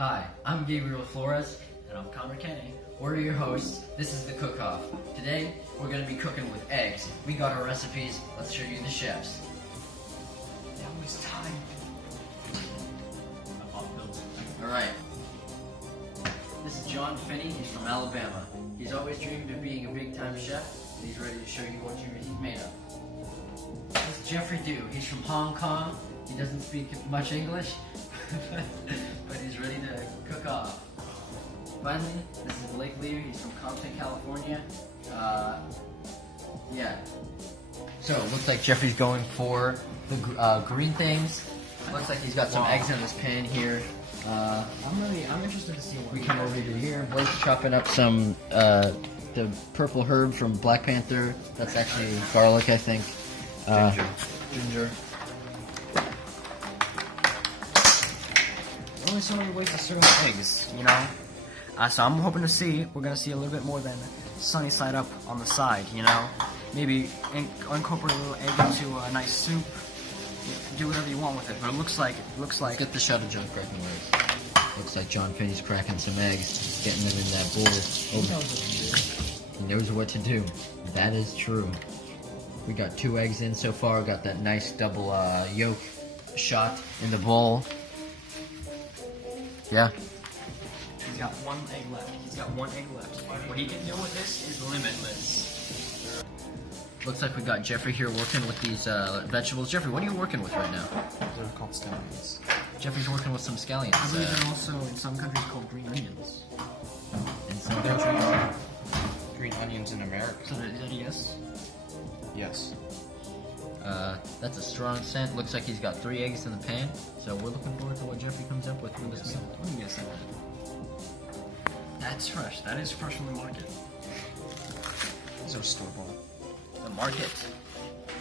Hi, I'm Gabriel Flores, and I'm Connor Kenny. We're your hosts. This is the cook-off. Today, we're going to be cooking with eggs. We got our recipes. Let's show you the chefs. Now it's time. Alright. This is John Finney. He's from Alabama. He's always dreamed of being a big-time chef, and he's ready to show you what he's made of. This is Jeffrey Dew. He's from Hong Kong. He doesn't speak much English, but he's ready to cook off. Finally, this is Blake Lear. He's from Compton, California. Yeah. So it looks like Jeffrey's going for the green things. Looks like he's got some eggs in his pan here. I'm interested to see what We come over to here. Blake's chopping up some the purple herb from Black Panther. That's actually garlic, I think. Ginger. There's only so many ways to serve eggs, you know? So I'm hoping we're gonna see a little bit more than sunny side up on the side, you know? Maybe incorporate a little egg into a nice soup. Do whatever you want with it, but it looks like. Let's get the shot of John cracking eggs. Looks like John Finney's cracking some eggs, getting them in that bowl. He knows what to do. That is true. We got 2 eggs in so far. Got that nice double yolk shot in the bowl. Yeah. He's got 1 egg left. What he can do with this is limitless. Looks like we got Jeffrey here working with these vegetables. Jeffrey, what are you working with right now? They're called scallions. Jeffrey's working with some scallions. I believe they're also in some countries called green onions. In some countries. Green onions in America. So is that a yes? Yes. That's a strong scent. Looks like he's got 3 eggs in the pan. So we're looking forward to what Jeffrey comes up with for this meal. Let me guess that. That's fresh. That is fresh from the market. These are store-bought. The market.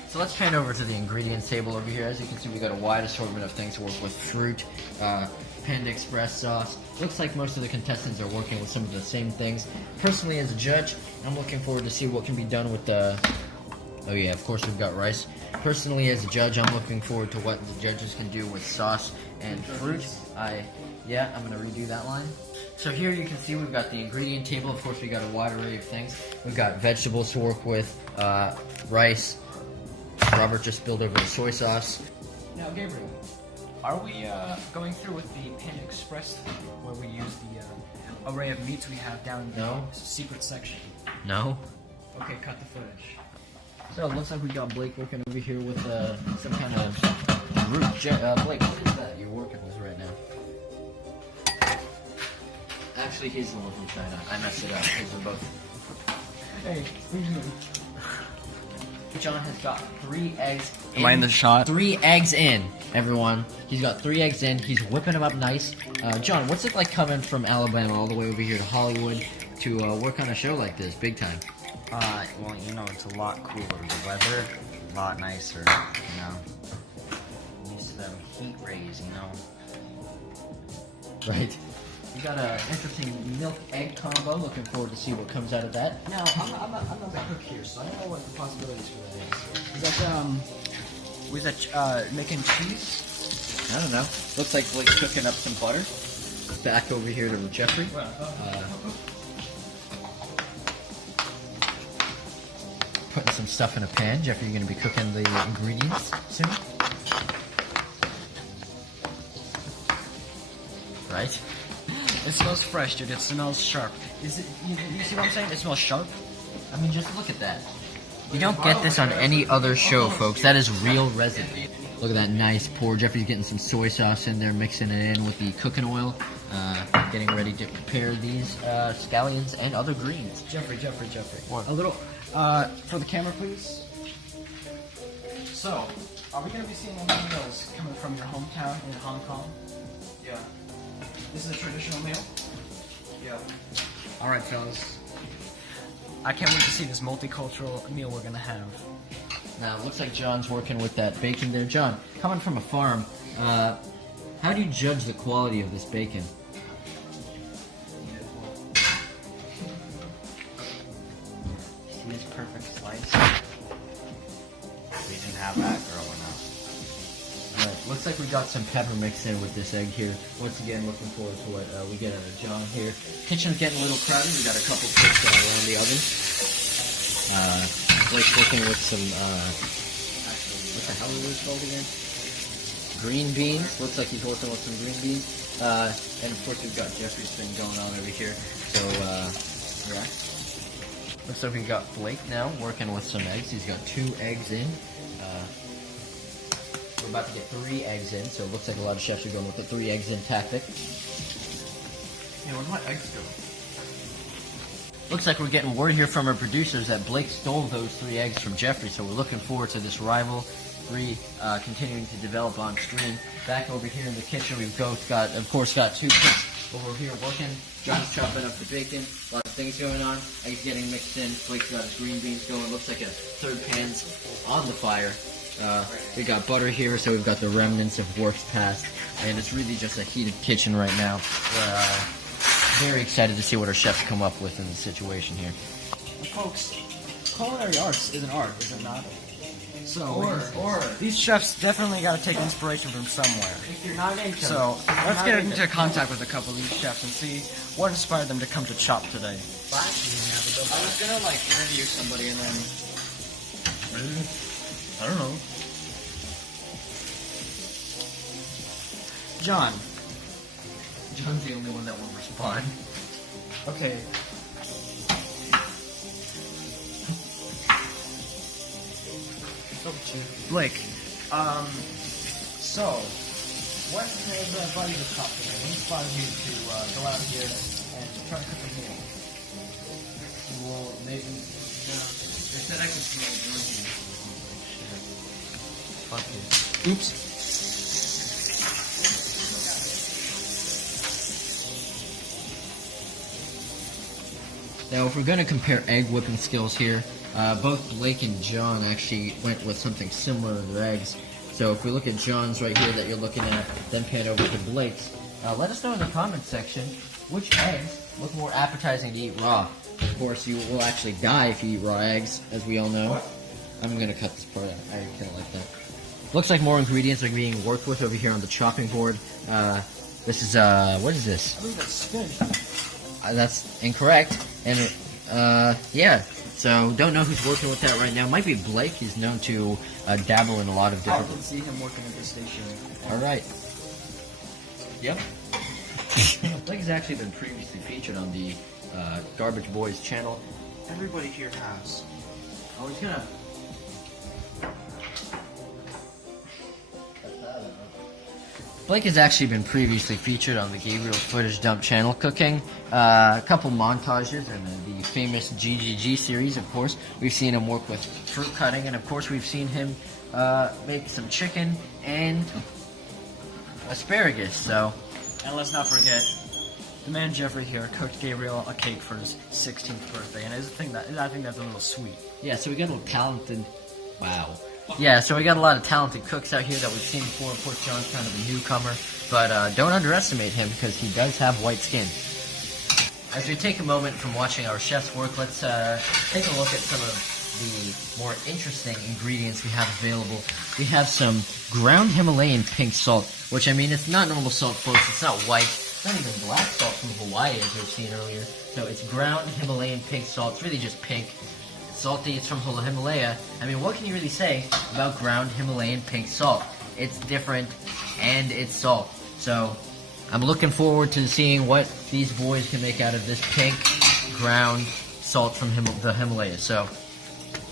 So let's pan over to the ingredients table over here. As you can see, we got a wide assortment of things to work with. Fruit, Panda Express sauce. Looks like most of the contestants are working with some of the same things. Personally, as a judge, I'm looking forward to see what can be done with the... Oh yeah, of course we've got rice. Personally, as a judge, I'm looking forward to what the judges can do with sauce and fruit. I'm gonna redo that line. So here you can see we've got the ingredient table. Of course, we got a wide array of things. We've got vegetables to work with, rice. Robert just spilled over the soy sauce. Now, Gabriel, are we going through with the Panda Express where we use the array of meats we have down in the secret section? No. Okay, cut the footage. So it looks like we got Blake working over here with some kind of root. Blake, what is that you're working with right now? Actually, he's the one from China. I messed it up because we're both. Hey, excuse me. John has got 3 eggs in. Am I in the shot? 3 eggs in, everyone. He's got 3 eggs in. He's whipping them up nice. John, what's it like coming from Alabama all the way over here to Hollywood to work on a show like this, big time? Well, you know, it's a lot cooler. The weather, a lot nicer, you know. I'm used to them heat rays, you know. Right. We got an interesting milk-egg combo. Looking forward to see what comes out of that. Now, I'm not the cook here, so I don't know what the possibilities for that is. Was that making cheese? I don't know. Looks like Blake's cooking up some butter. Back over here to Jeffrey. Putting some stuff in a pan. Jeffrey, you're going to be cooking the ingredients soon. Right? It smells fresh, dude. It smells sharp. Is it? You see what I'm saying? It smells sharp. I mean, just look at that. You don't get this on any other show, folks. That is real resin. Look at that nice pour. Jeffrey's getting some soy sauce in there, mixing it in with the cooking oil. Getting ready to prepare these scallions and other greens. Jeffrey. What? A little, for the camera, please. So, are we going to be seeing any meals coming from your hometown in Hong Kong? Yeah. This is a traditional meal? Yeah. Alright, fellas. I can't wait to see this multicultural meal we're going to have. Now, it looks like John's working with that bacon there. John, coming from a farm, how do you judge the quality of this bacon? See this perfect slice? We didn't have that growing up. Alright, looks like we got some pepper mixed in with this egg here. Once again, looking forward to what we get out of John here. Kitchen's getting a little crowded. We got a couple cooks around the oven. Blake's working with some, what the hell are those called again? Green beans. Looks like he's working with some green beans. And of course we've got Jeffrey's thing going on over here. So, yeah. Looks like we got Blake now working with some eggs. He's got 2 eggs in. We're about to get 3 eggs in, so it looks like a lot of chefs are going with the 3 eggs in tactic. Yeah, where do my eggs go? Looks like we're getting word here from our producers that Blake stole those 3 eggs from Jeffrey, so we're looking forward to this rivalry continuing to develop on screen. Back over here in the kitchen, we've both got, of course, 2 cooks over here working. John's chopping up the bacon, lots of things going on. Eggs getting mixed in. Blake's got his green beans going. Looks like a 3rd pan's on the fire. We got butter here, so we've got the remnants of works past, and it's really just a heated kitchen right now. We're very excited to see what our chefs come up with in the situation here. Folks, culinary arts is an art, is it not? So, Or these chefs definitely got to take inspiration from somewhere. If you're not into So, let's get into contact with a couple of these chefs and see what inspired them to come to Chop today. I was gonna like interview somebody and then I don't know. John. John's the only one that will respond. Okay. Blake. So, what has brought you to Chop today? What inspired you to go out here and try to cook a meal? Well, maybe they said I could smell drinking. Fuck you. Oops. Now, if we're going to compare egg whipping skills here, both Blake and John actually went with something similar to their eggs. So if we look at John's right here that you're looking at, then pan over to Blake's, let us know in the comments section which eggs look more appetizing to eat raw. Of course, you will actually die if you eat raw eggs, as we all know. I'm going to cut this part out. I kind of like that. Looks like more ingredients are being worked with over here on the chopping board. This is, what is this? I believe that's spinach. That's incorrect. And, yeah. So, don't know who's working with that right now. Might be Blake. He's known to dabble in a lot of I different... can see him working at this station. Alright. Yep. Blake has actually been previously featured on the Garbage Boys channel. Everybody here has. Oh, he's gonna... Blake has actually been previously featured on the Gabriel Footage Dump channel cooking. A couple montages in the famous GGG series, of course. We've seen him work with fruit cutting, and of course we've seen him make some chicken and asparagus, so... And let's not forget, the man Jeffrey here cooked Gabriel a cake for his 16th birthday, and I think that's a little sweet. Yeah, so we got a little talented... Wow. Yeah, so we got a lot of talented cooks out here that we've seen before. Of course, John's kind of a newcomer, but don't underestimate him because he does have white skin. As we take a moment from watching our chef's work, let's take a look at some of the more interesting ingredients we have available. We have some ground Himalayan pink salt, which, I mean, it's not normal salt, folks. It's not white. It's not even black salt from Hawaii, as we've seen earlier. So it's ground Himalayan pink salt. It's really just pink. Salty, it's from Himalaya. I mean, what can you really say about ground Himalayan pink salt? It's different, and it's salt. So, I'm looking forward to seeing what these boys can make out of this pink ground salt from the Himalayas. So,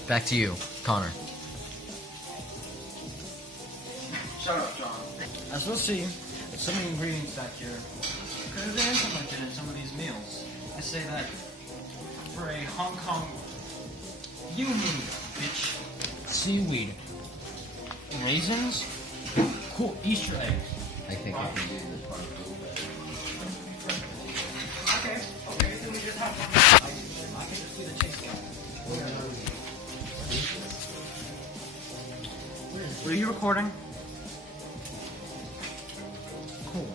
back to you, Connor. Shut up, John. As we'll see, some of the ingredients back here could have been implemented in some of these meals. I say that for a Hong Kong you need, bitch. Seaweed. Raisins. Cool. Easter eggs. I think I can do this part. Okay, then we just have to... I can just do the taste test. Were you recording? Cool.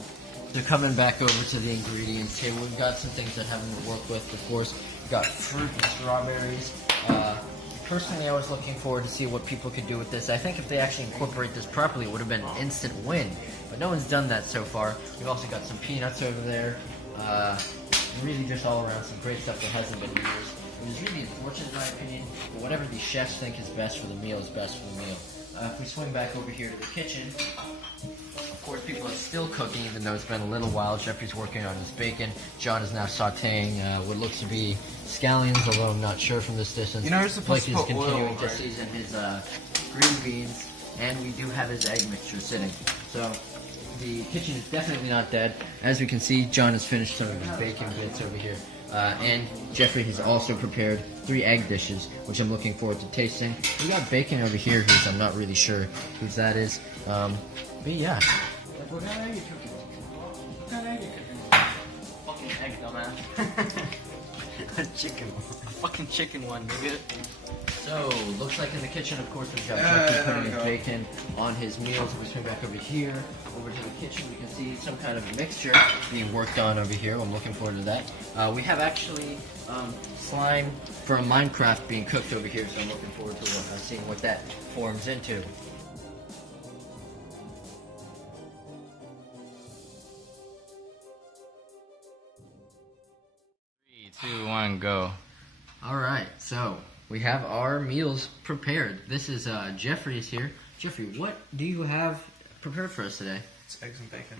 They're coming back over to the ingredients here. We've got some things that haven't been worked with, of course. We've got fruit and strawberries. personally, I was looking forward to see what people could do with this. I think if they actually incorporate this properly, it would have been an instant win. But no one's done that so far. We've also got some peanuts over there. Really just all around some great stuff that hasn't been used. It was really unfortunate in my opinion, but whatever the chefs think is best for the meal is best for the meal. If we swing back over here to the kitchen, of course people are still cooking even though it's been a little while. Jeffrey's working on his bacon. John is now sauteing what looks to be scallions, although I'm not sure from this distance. You know you're supposed Blake to is put continuing oil, to right? season his green beans, and we do have his egg mixture sitting. So the kitchen is definitely not dead. As we can see, John has finished some of his bacon bits over here. And Jeffrey has also prepared 3 egg dishes, which I'm looking forward to tasting. We got bacon over here, who's I'm not really sure whose that is. But yeah. What kind of egg you cooking? What kind of egg you cooking? Fucking egg, dumbass. A chicken. A fucking chicken one, nigga. So, looks like in the kitchen, of course, we've got Yeah, Jeffrey there putting we his go. bacon on his meals. We swing back over here. Over to the kitchen, we can see some kind of mixture being worked on over here. I'm looking forward to that. We have actually slime from Minecraft being cooked over here, so I'm looking forward to seeing what that forms into. 3, 2, 1, go. Alright, so we have our meals prepared. This is Jeffrey's here. Jeffrey, what do you have prepared for us today? It's eggs and bacon.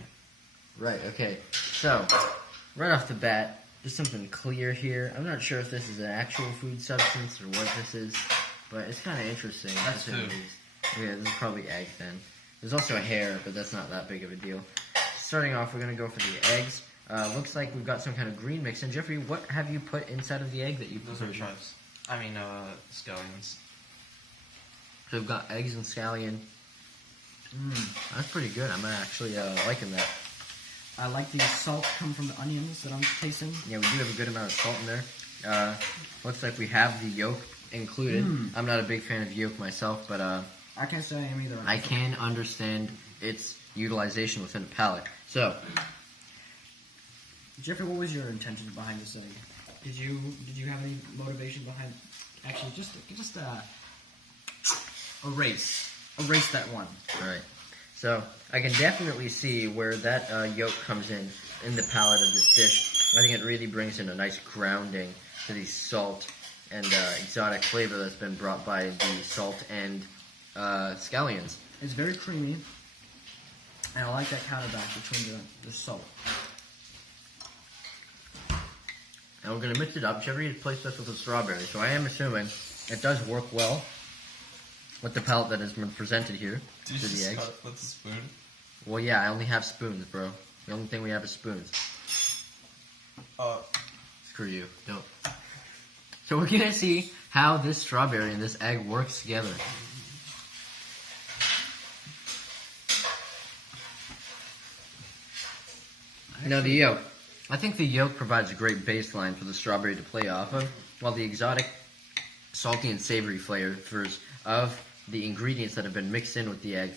Right, okay. So, right off the bat, there's something clear here. I'm not sure if this is an actual food substance or what this is, but it's kind of interesting. That's to say the food. least. Yeah, this is probably egg then. There's also a hair, but that's not that big of a deal. Starting off, we're going to go for the eggs. Looks like we've got some kind of green mix. And Jeffrey, what have you put inside of the egg that you Those are prepared? chives. I mean, scallions. So we've got eggs and scallion. That's pretty good. I'm actually liking that. I like the salt coming from the onions that I'm tasting. Yeah, we do have a good amount of salt in there. Looks like we have the yolk included. I'm not a big fan of yolk myself, but I can't say I am either. I can understand its utilization within a palate. So, Jeffrey, what was your intention behind this egg? Did you have any motivation behind? Actually, just erase that one. alright. So, I can definitely see where that yolk comes in the palate of this dish. I think it really brings in a nice grounding to the salt and exotic flavor that's been brought by the salt and scallions. It's very creamy, and I like that counterbalance between the salt. And we're going to mix it up. Jeffrey has placed this with a strawberry, so I am assuming it does work well with the palette that has been presented here Did you to the just eggs. cut it with a spoon? Well, yeah, I only have spoons, bro. The only thing we have is spoons. Screw you. Don't. So we're going to see how this strawberry and this egg works together. Now the yolk. I think the yolk provides a great baseline for the strawberry to play off of, while the exotic, salty and savory flavors of the ingredients that have been mixed in with the egg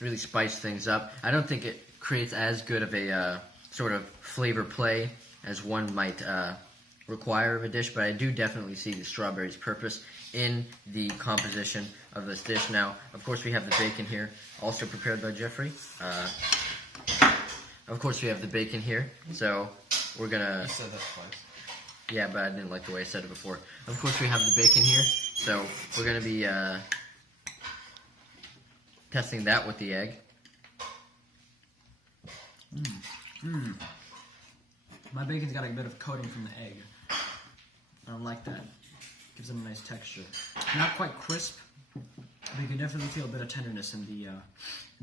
really spice things up. I don't think it creates as good of a sort of flavor play as one might require of a dish, but I do definitely see the strawberry's purpose in the composition of this dish. Now, of course, we have the bacon here, also prepared by Jeffrey. Of course, we have the bacon here, so we're gonna... You said that twice. Yeah, but I didn't like the way I said it before. Of course, we have the bacon here, so we're gonna be testing that with the egg. My bacon's got a bit of coating from the egg. I don't like that. Gives it a nice texture. Not quite crisp, but you can definitely feel a bit of tenderness in the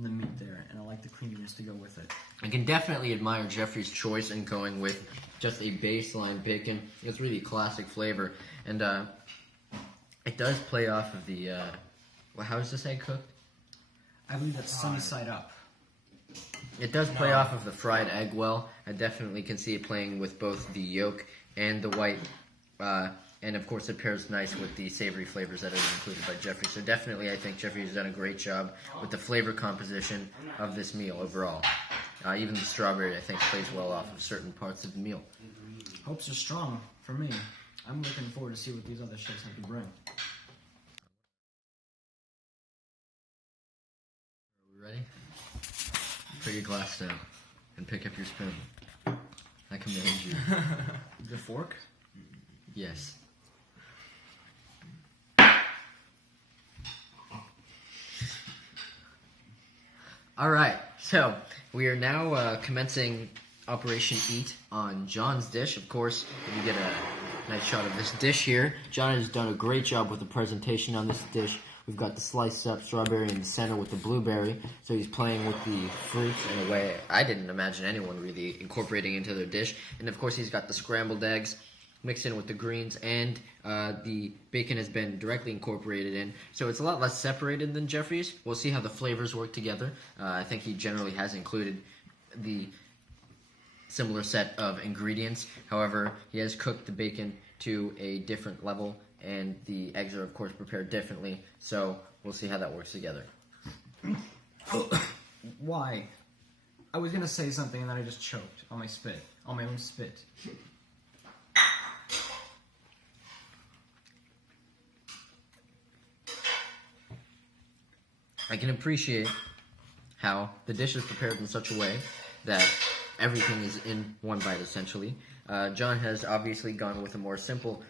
meat there, and I like the creaminess to go with it. I can definitely admire Jeffrey's choice in going with just a baseline bacon. It's really classic flavor, and it does play off of the. Well, how is this egg cooked? I believe that's sunny side up. It does play off of the fried egg well. I definitely can see it playing with both the yolk and the white. And of course, it pairs nice with the savory flavors that are included by Jeffrey. So definitely, I think Jeffrey has done a great job with the flavor composition of this meal overall. Even the strawberry, I think, plays well off of certain parts of the meal. Hopes are strong for me. I'm looking forward to see what these other chefs have to bring. Ready? Put your glass down and pick up your spoon. I command you. The fork? Yes. All right, so we are now commencing Operation Eat on John's dish. Of course, you get a nice shot of this dish here. John has done a great job with the presentation on this dish. We've got the sliced up strawberry in the center with the blueberry, so he's playing with the fruits in a way I didn't imagine anyone really incorporating into their dish. And of course, he's got the scrambled eggs mixed in with the greens, and the bacon has been directly incorporated in, so it's a lot less separated than Jeffrey's. We'll see how the flavors work together. I think he generally has included the similar set of ingredients. However, he has cooked the bacon to a different level, and the eggs are of course prepared differently, so we'll see how that works together. Why? I was gonna say something and then I just choked on my spit. On my own spit. I can appreciate how the dish is prepared in such a way that everything is in one bite, essentially. John has obviously gone with a more simple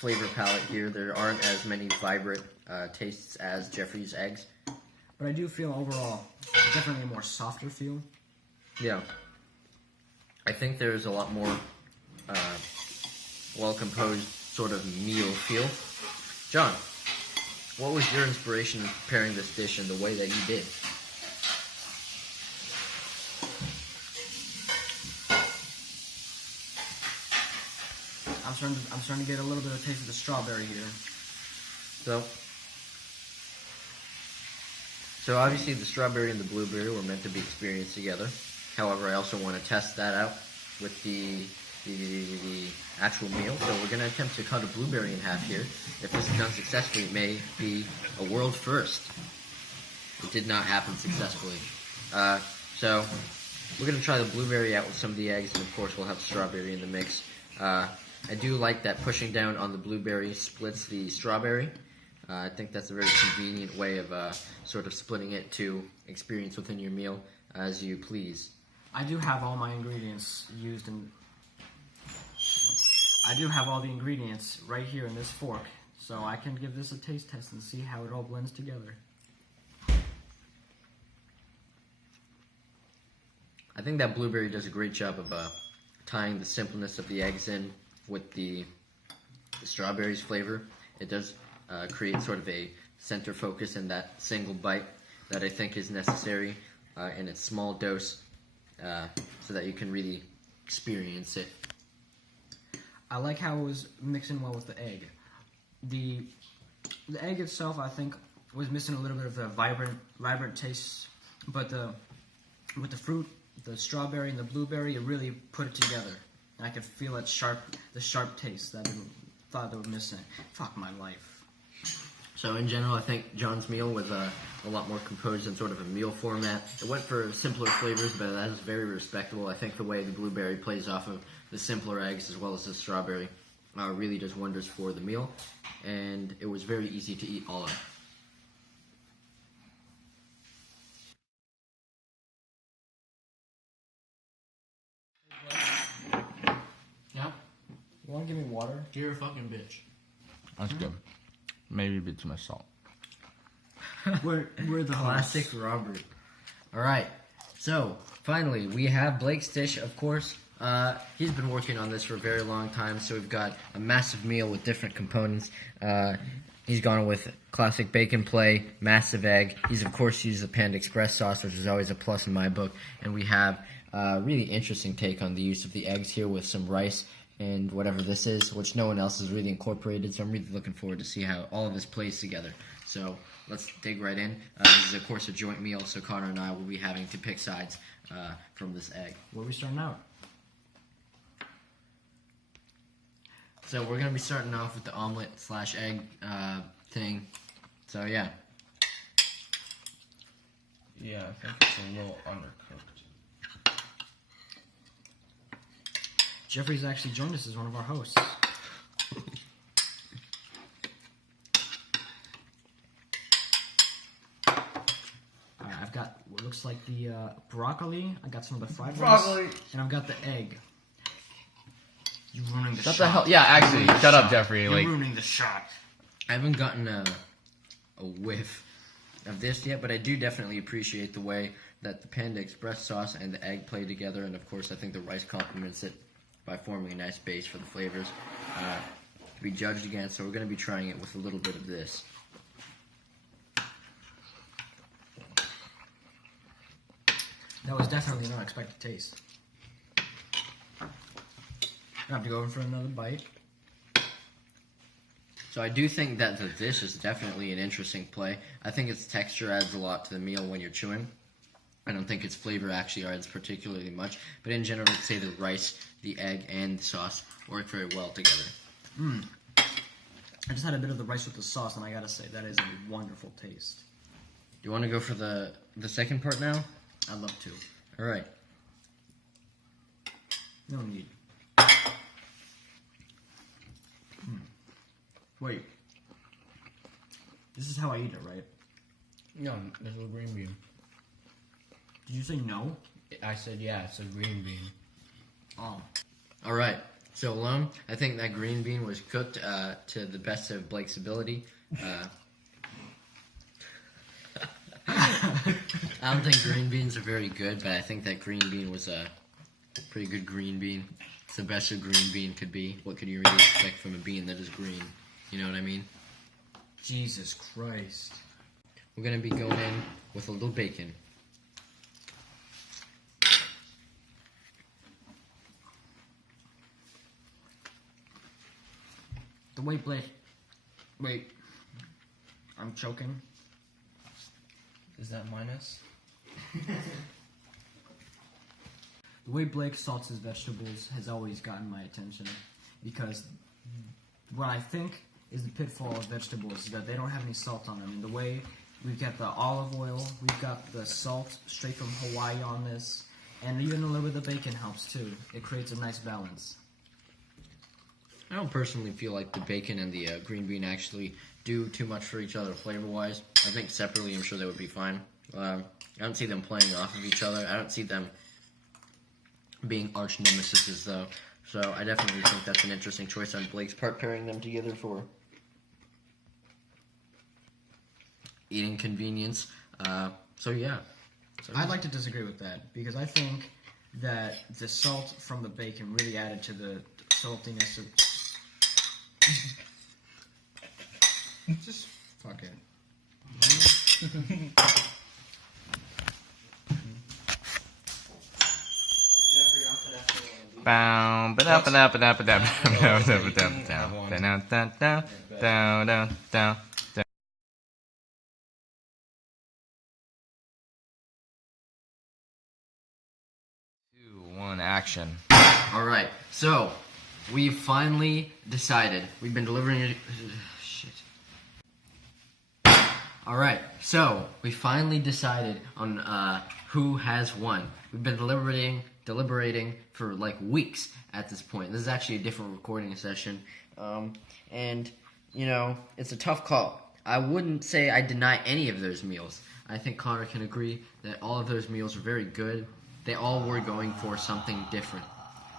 flavor palette here. There aren't as many vibrant tastes as Jeffrey's eggs. But I do feel overall definitely a more softer feel. Yeah. I think there's a lot more well-composed sort of meal feel. John, what was your inspiration in preparing this dish in the way that you did? I'm starting to get a little bit of a taste of the strawberry here. So obviously the strawberry and the blueberry were meant to be experienced together. However, I also want to test that out with the actual meal. So we're going to attempt to cut a blueberry in half here. If this is done successfully, it may be a world first. It did not happen successfully. So we're going to try the blueberry out with some of the eggs, and of course we'll have the strawberry in the mix. I do like that pushing down on the blueberry splits the strawberry. I think that's a very convenient way of sort of splitting it to experience within your meal as you please. I do have all my ingredients used in... I do have all the ingredients right here in this fork, so I can give this a taste test and see how it all blends together. I think that blueberry does a great job of tying the simpleness of the eggs in with the strawberry's flavor. It does create sort of a center focus in that single bite that I think is necessary in its small dose so that you can really experience it. I like how it was mixing well with the egg. The egg itself, I think, was missing a little bit of the vibrant taste, but with the fruit, the strawberry and the blueberry, it really put it together. And I could feel the sharp taste that I didn't thought they were missing. Fuck my life. So in general, I think John's meal was a lot more composed in sort of a meal format. It went for simpler flavors, but that is very respectable. I think the way the blueberry plays off of the simpler eggs as well as the strawberry really does wonders for the meal, and it was very easy to eat all of. Yeah? You want to give me water? You're a fucking bitch. That's good. Maybe a bit too much salt. We're the Classic hosts. Robert. All right. So finally, we have Blake's dish. Of course, he's been working on this for a very long time. So we've got a massive meal with different components. He's gone with classic bacon play, massive egg. He's of course used the Panda Express sauce, which is always a plus in my book. And we have a really interesting take on the use of the eggs here with some rice and whatever this is, which no one else has really incorporated. So I'm really looking forward to see how all of this plays together. So let's dig right in. This is, of course, a joint meal, so Connor and I will be having to pick sides from this egg. Where are we starting out? So we're going to be starting off with the omelet/egg thing. So, yeah. Yeah, I think it's a little undercooked. Jeffrey's actually joined us as one of our hosts. Alright, looks like the broccoli. I got some of the fried Broccoli. rice, and I've got the egg. You're ruining the Shut shot. the hell. Yeah, actually, shut up, Jeffrey. You're Like, ruining the shot. I haven't gotten a whiff of this yet, but I do definitely appreciate the way that the Panda Express sauce and the egg play together, and of course I think the rice complements it by forming a nice base for the flavors to be judged against. So we're going to be trying it with a little bit of this. That was definitely an unexpected taste. I have to go in for another bite. So I do think that the dish is definitely an interesting play. I think its texture adds a lot to the meal when you're chewing. I don't think its flavor actually adds particularly much, but in general, I'd say the rice, the egg, and the sauce work very well together. I just had a bit of the rice with the sauce, and I gotta say, that is a wonderful taste. Do you want to go for the second part now? I'd love to. All right. No need. Wait. This is how I eat it, right? no, this is a green bean. Did you say no? I said, yeah, it's a green bean. Oh. All right. So, Lone, I think that green bean was cooked to the best of Blake's ability. I don't think green beans are very good, but I think that green bean was a pretty good green bean. It's the best a green bean could be. What could you really expect from a bean that is green? You know what I mean? Jesus Christ. We're going to be going in with a little bacon. The way Blake... Wait. I'm choking. Is that minus? The way Blake salts his vegetables has always gotten my attention, because what I think is the pitfall of vegetables is that they don't have any salt on them. And the way we've got the olive oil, we've got the salt straight from Hawaii on this, and even a little bit of the bacon helps too. It creates a nice balance. I don't personally feel like the bacon and the green bean actually do too much for each other flavor-wise. I think separately, I'm sure they would be fine. I don't see them playing off of each other. I don't see them being arch nemesises, though. So I definitely think that's an interesting choice on Blake's part, pairing them together for eating convenience. So yeah. So, I'd like to disagree with that, because I think that the salt from the bacon really added to the saltiness of... Just fuck it. Bow, ba-da, ba-da, ba-da, ba-da, ba-da, ba-da, ba-da, ba-da, ba-da, down, down, down. 2, 1, action. all right. So we've finally decided. We've been delivering it. Shit. All right. So we finally decided on who has won. We've been deliberating for like weeks at this point. This is actually a different recording session, and you know it's a tough call. I wouldn't say I deny any of those meals. I think Connor can agree that all of those meals were very good. They all were going for something different.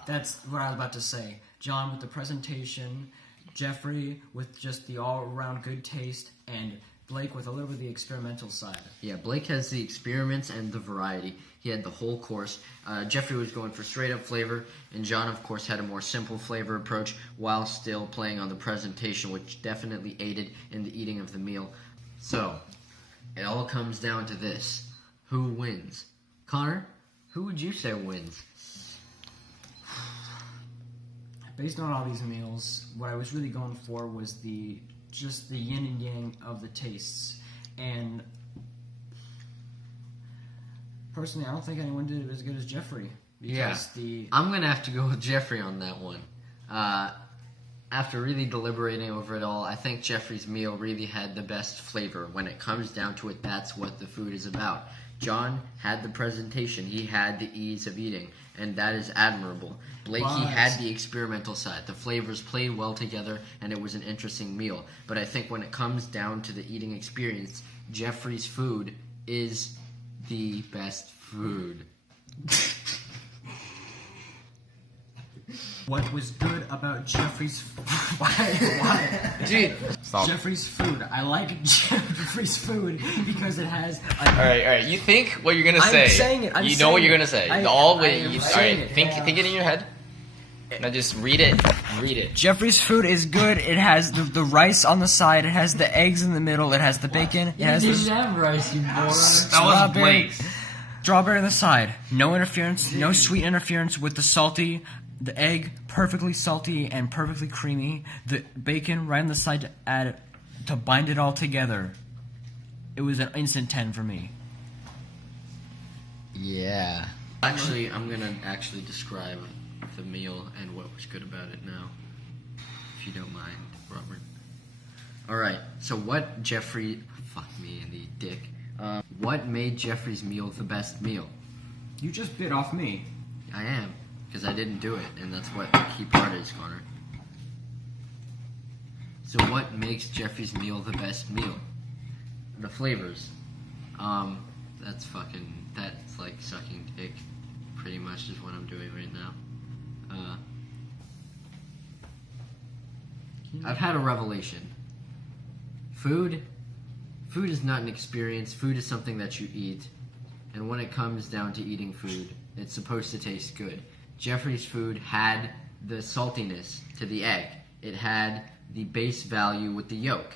That's what I was about to say. John with the presentation, Jeffrey with just the all-around good taste, and Blake with a little bit of the experimental side. Yeah, Blake has the experiments and the variety. He had the whole course. Jeffrey was going for straight-up flavor, and John, of course, had a more simple flavor approach while still playing on the presentation, which definitely aided in the eating of the meal. So, it all comes down to this. Who wins? Connor, who would you say wins? Based on all these meals, what I was really going for was just the yin and yang of the tastes. And personally, I don't think anyone did it as good as Jeffrey. Because I'm going to have to go with Jeffrey on that one. After really deliberating over it all, I think Jeffrey's meal really had the best flavor. When it comes down to it, that's what the food is about. John had the presentation. He had the ease of eating, and that is admirable. Blake, he had the experimental side. The flavors played well together, and it was an interesting meal. But I think when it comes down to the eating experience, Jeffrey's food is the best food? What was good about Jeffrey's why? Dude, stop. Jeffrey's food. I like Jeffrey's food because it has. All right. You think what you're gonna say. I'm saying it. You know what you're gonna say. All right. Think it in your head. Now just read it. Read it. Jeffrey's food is good. It has the rice on the side. It has the eggs in the middle. It has the bacon. It has You the didn't have rice, you moron. That was strawberry. Blake's. strawberry on the side. No interference. No sweet interference with the salty. The egg perfectly salty and perfectly creamy. The bacon right on the side to add to bind it all together. It was an instant 10 for me. Yeah. Actually, I'm gonna describe the meal and what was good about it now, if you don't mind, Robert. Alright, so what Jeffrey... Fuck me in the dick. What made Jeffrey's meal the best meal? You just bit off me. I am, because I didn't do it, and that's what the key part is, Connor. So what makes Jeffrey's meal the best meal? The flavors. That's like sucking dick, pretty much is what I'm doing right now. I've had a revelation. Food is not an experience. Food is something that you eat. And when it comes down to eating food, it's supposed to taste good. Jeffrey's food had the saltiness to the egg. It had the base value with the yolk.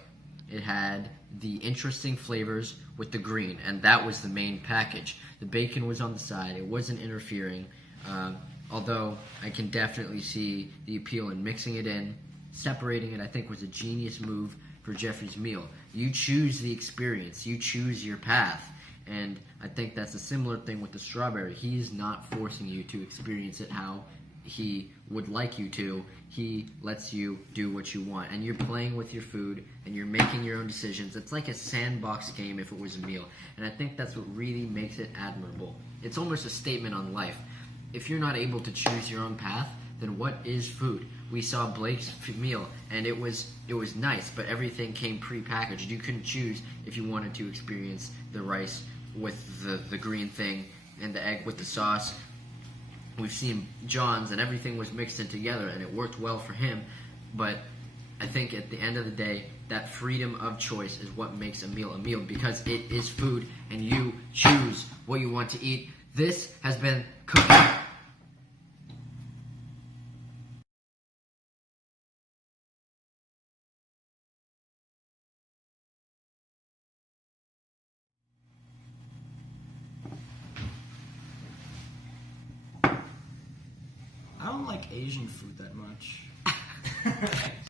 It had the interesting flavors with the green, and that was the main package. The bacon was on the side. It wasn't interfering, although I can definitely see the appeal in mixing it in. Separating it, I think, was a genius move for Jeffrey's meal. You choose the experience. You choose your path. And I think that's a similar thing with the strawberry. He is not forcing you to experience it how he would like you to. He lets you do what you want. And you're playing with your food, and you're making your own decisions. It's like a sandbox game if it was a meal. And I think that's what really makes it admirable. It's almost a statement on life. If you're not able to choose your own path, then what is food? We saw Blake's meal, and it was nice, but everything came pre-packaged. You couldn't choose if you wanted to experience the rice with the green thing and the egg with the sauce. We've seen John's, and everything was mixed in together, and it worked well for him. But I think at the end of the day, that freedom of choice is what makes a meal, because it is food, and you choose what you want to eat. This has been Cooking. I don't like Asian food that much.